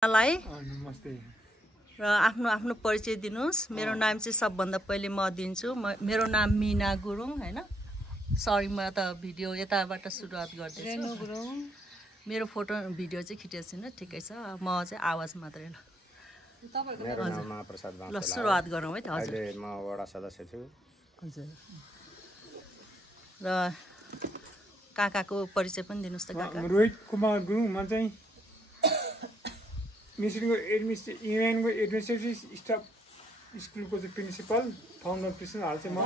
नमस्ते र आफ्नो परिचय दिनुस्। मेरो नाम चाहिँ सबभन्दा पहिले म दिन्छु। मेरो नाम मीना गुरुङ हैन। सरी म त भिडियो यताबाट सुरुवात गर्दैछु। मेरो फोटो भिडियो चाहिँ खिचेको छैन, ठिकै छ। म चाहिँ आवाज मात्रै ल। मेरो नाम महाप्रसाद ल सुरुवात गरौँ है त। हजुर अहिले म वडा सदस्य छु। हजुर। र काकाको परिचय पनि दिनुस् त काका। रोहित कुमार गुरुङ। म चाहिँ मिसनको इङ्ल्यान्डको एडमिनिस्ट्रेटिभ स्टाफ स्कुलको चाहिँ प्रिन्सिपल फाउन्डर प्रेसिडेन्ट। हाल चाहिँ म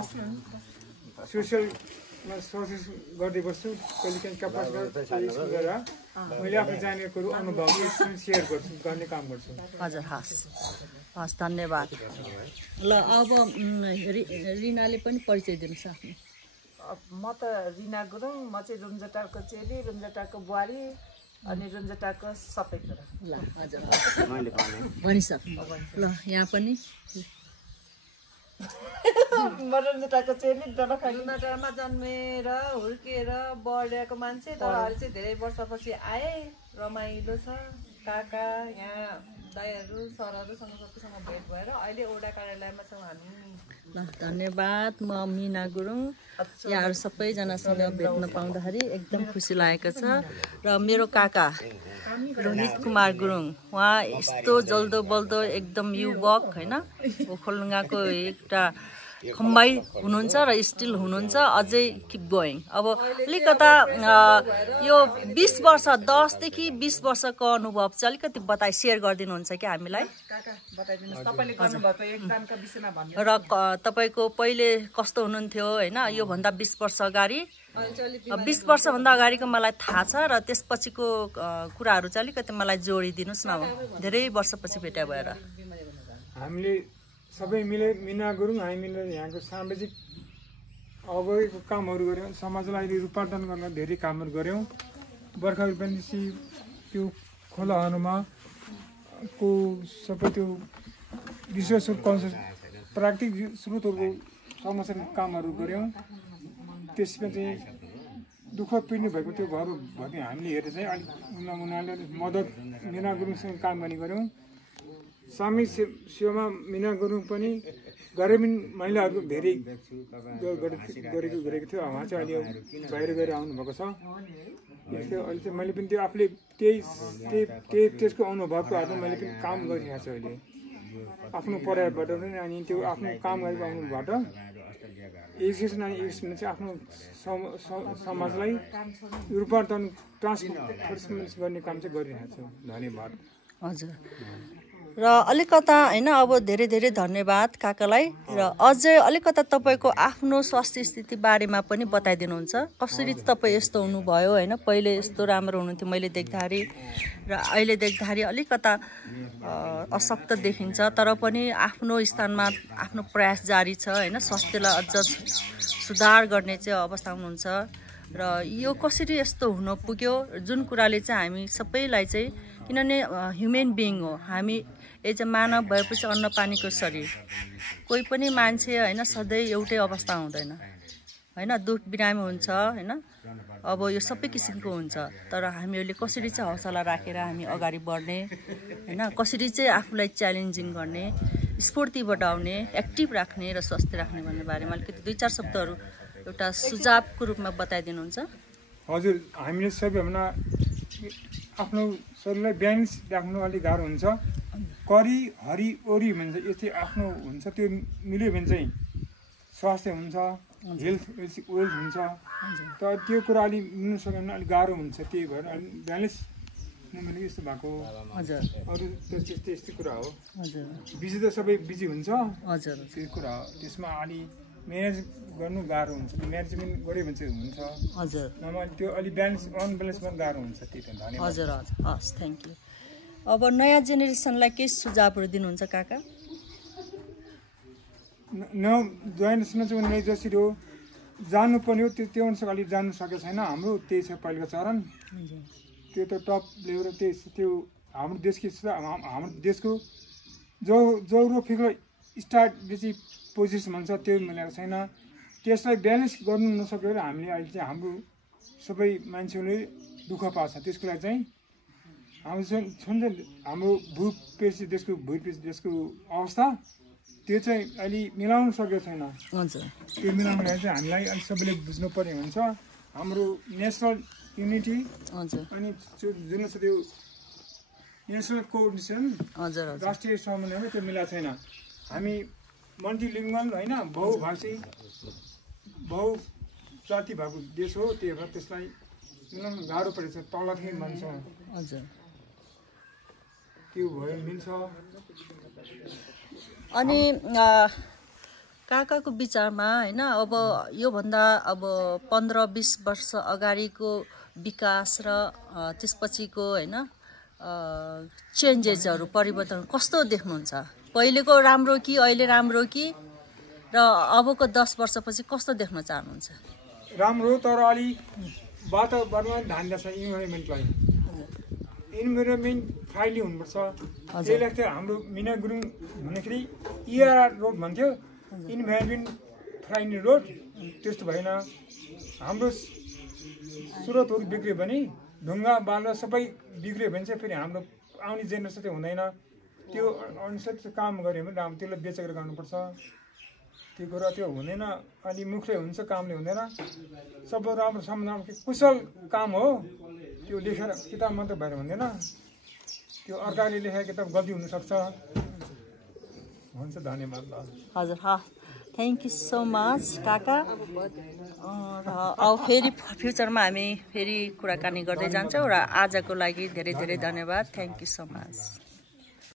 सोसियलमा सर्भिस गर्दै बस्छु। कहिले काहीँ क्याम्पस गरेर मैले आफ्नो जानेको कुरो अनुभव सेयर गर्छु, गर्ने काम गर्छु। हजुर हस् हस्, धन्यवाद। ल अब रिनाले पनि परिचय दिनुहोस् आफ्नो। म त रिना गुरुङ। म चाहिँ रुम्जाटारको चेली, रुम्जाटारको बुहारी अनि रुम्जाटारको सबै कुरा। ल हजुर भनिसक्नु। ल यहाँ पनि म रुम्जाटारको चेली, रुम्जाटारमा जन्मेर हुर्किएर बढेको मान्छे। तर अहिले चाहिँ धेरै वर्षपछि आए, रमाइलो छ। काका यहाँ दाइहरू सरहरूसँग सबैसँग भेट भएर अहिले ओडा कार्यालयमा छौँ हामी। ल धन्यवाद। म मीना गुरुङ। यहाँहरू सबैजनासँग भेट्न पाउँदाखेरि एकदम खुसी लागेको छ। र मेरो काका रोहित कुमार गुरुङ, उहाँ यस्तो जल्दो बल्दो एकदम युवक होइन, ओखलढुङ्गाको एउटा खम्बाई हुनुहुन्छ र स्टिल हुनुहुन्छ, अझै किप गोइङ। अब अलिकता यो 20 वर्ष 10 देखि 20 वर्षको अनुभव चाहिँ अलिकति सेयर गरिदिनुहुन्छ कि हामीलाई? र तपाईँको पहिले कस्तो हुनुहुन्थ्यो होइन, योभन्दा 20 वर्ष अगाडि? 20 वर्षभन्दा अगाडिको मलाई थाहा छ, र त्यसपछिको कुराहरू चाहिँ अलिकति मलाई जोडिदिनुहोस् न। धेरै वर्षपछि भेटा भएर हामीले सबै मिले मीना गुरुङ हामी मिलेर यहाँको सामाजिक अगुवाईको कामहरू गऱ्यौँ। समाजलाई रूपान्तरण गर्न धेरै कामहरू गऱ्यौँ। बर्खा उपनिवेशी त्यो खोलाहरूमा को सबै त्यो विशेष प्राकृतिक स्रोतहरूको संरक्षण कामहरू गऱ्यौँ। त्यसमा चाहिँ दुःख पिर्नु भएको त्यो घर भएपछि हामीले हेरेर चाहिँ अलिक उनीहरूले मद्दत मीना गुरुङसँग काम गर्ने गऱ्यौँ। सामूहिक सेवामा मीना गुरुङ पनि ग्रामीण महिलाहरूको धेरै गरेको थियो। उहाँ चाहिँ अहिले बाहिर गएर आउनुभएको छ। अहिले चाहिँ मैले पनि त्यो आफूले त्यसको अनुभवको आधारमा मैले पनि काम गरिरहेको छु। अहिले आफ्नो पढाइबाट पनि अनि त्यो आफ्नो काम गरेको अनुभवबाट एजुकेसन अनि एक्सपिरियन्स चाहिँ आफ्नो समाजलाई रूपान्तरण ट्रान्सफर्मेसन गर्ने काम चाहिँ गरिरहेको छु। धन्यवाद। हजुर। र अलिकता होइन, अब धेरै धेरै धन्यवाद काकालाई। र अझै अलिकता तपाईँको आफ्नो स्वास्थ्य स्थिति बारेमा पनि बताइदिनुहुन्छ। कसरी तपाईँ यस्तो हुनुभयो होइन, पहिले यस्तो राम्रो हुनुहुन्थ्यो मैले देख्दाखेरि, र अहिले देख्दाखेरि अलिकता अशक्त देखिन्छ, तर पनि आफ्नो स्थानमा आफ्नो प्रयास जारी छ होइन, स्वास्थ्यलाई अझ सुधार गर्ने चाहिँ अवस्था हुनुहुन्छ। र यो कसरी यस्तो हुन पुग्यो, जुन कुराले चाहिँ हामी सबैलाई चाहिँ, किनभने ह्युमन बिइङ हो हामी, एज अ मानव भएपछि अन्न पानीको शरीर। कोही पनि मान्छे होइन सधैँ एउटै अवस्था हुँदैन होइन, दुख बिरामी हुन्छ होइन। अब यो सबै किसिमको हुन्छ, तर हामीहरूले कसरी चाहिँ हौसला राखेर हामी अगाडि बढ्ने होइन, कसरी चाहिँ आफूलाई च्यालेन्जिङ गर्ने, स्फूर्ति बढाउने, एक्टिभ राख्ने र स्वस्थ राख्ने भन्ने बारेमा अलिकति 2-4 शब्दहरू एउटा सुझावको रूपमा बताइदिनुहुन्छ। हजुर, हामीले सबैभन्दा आफ्नो शरीरलाई ब्यालेन्स राख्नु अलिक गाह्रो हुन्छ। करी हरि ओरी भन्छ, यस्तै आफ्नो हुन्छ, त्यो मिल्यो भने चाहिँ स्वास्थ्य हुन्छ, हेल्थ वेल्थ हुन्छ। तर त्यो कुरा अलिक मिल्नु सक्यो भने अलिक गाह्रो हुन्छ। त्यही भएर अलिक ब्यालेन्स नमिलेको यस्तो भएको। हजुर। अरू त्यस्तै कुरा हो। हजुर। बिजी त सबै बिजी हुन्छ। हजुर। त्यो कुरा हो। त्यसमा अलि म्यानेज गर्नु गाह्रो हुन्छ। म्यानेजमेन्ट गऱ्यो भने चाहिँ हुन्छ। हजुर। नभए त्यो अलिक ब्यालेन्स अनब्यालेन्समा गाह्रो हुन्छ। त्यही त धन्यवाद। हजुर हजुर हस्, थ्याङ्क यू। अब नयाँ जेनेरेसनलाई केही सुझावहरू दिनुहुन्छ काका? जेनेरेसनमा चाहिँ उनीहरूले जसरी हो जान्नुपर्ने हो त्यो अनुसार अलिक जान्नु सकेको छैन। हाम्रो त्यही छ पहिलेको चरण। त्यो त टप लेभल त्यो हाम्रो देशको जो फिगर स्टार्ट बेसी पोजिसन भन्छ त्यो मिलेको छैन। त्यसलाई ब्यालेन्स गर्नु नसकेर हामीले अहिले चाहिँ हाम्रो सबै मान्छेहरूले दुःख पाउँछ। त्यसको लागि चाहिँ हाम्रो भूपेशी देशको अवस्था त्यो चाहिँ अहिले मिलाउन सकेको छैन। हजुर त्यो मिलाउन चाहिँ हामीलाई अलिक सबैले बुझ्नुपर्ने हुन्छ। हाम्रो नेसनल युनिटी हजुर अनि जुन छ त्यो नेसनल कोअर्डिनेसन हजुर राष्ट्रिय समन्वयमा त्यो मिलाएको छैन। हामी मल्टिलिङ्गल होइन बहुभाषी बहुजाति भएको देश हो, त्यही भएर त्यसलाई मिलाउन गाह्रो परेछ। तलदेखि भन्छ हजुर त्यो भयो मिल्छ। अनि काकाको विचारमा होइन अब योभन्दा अब 15-20 वर्ष अगाडिको विकास र त्यसपछिको होइन चेन्जेसहरू परिवर्तन कस्तो देख्नुहुन्छ? पहिलेको राम्रो कि अहिले राम्रो कि र अबको 10 वर्षपछि कस्तो देख्न चाहनुहुन्छ? राम्रो, तर अलि वातावरणमा ध्यान दिन्छ इन्भाइरोमेन्टलाई। इन्भाइरोमेन्ट फ्राइली हुनुपर्छ। त्यसलाई चाहिँ हाम्रो मिना गुरुङ भन्दाखेरि इआर रोड भन्थ्यो, इन्भाइरोमेन्ट फ्राइली रोड। त्यस्तो भएन। हाम्रो स्रोतहरू बिग्रियो भने, ढुङ्गा बालुवा सबै बिग्रियो भने चाहिँ फेरि हाम्रो आउने जेनेरेसन चाहिँ हुँदैन। त्यो अनुसार काम गऱ्यो भने राम्रो, त्यसलाई बेचेर गर्नुपर्छ। त्यो कुरा त्यो हुँदैन। अनि मुखले हुन्छ, कामले हुँदैन। सबै राम्रो सम्झाउनु कुशल काम हो। त्यो लेखेर किताब मात्रै भएर हुँदैन। त्यो अर्काले लेखेको किताब गल्ती हुनसक्छ। हुन्छ, धन्यवाद। हजुर थ्याङ्क यू सो मच काका। अब फेरि फ्युचरमा हामी फेरि कुराकानी गर्दै जान्छौँ र आजको लागि धेरै धेरै धन्यवाद। Thank you so much.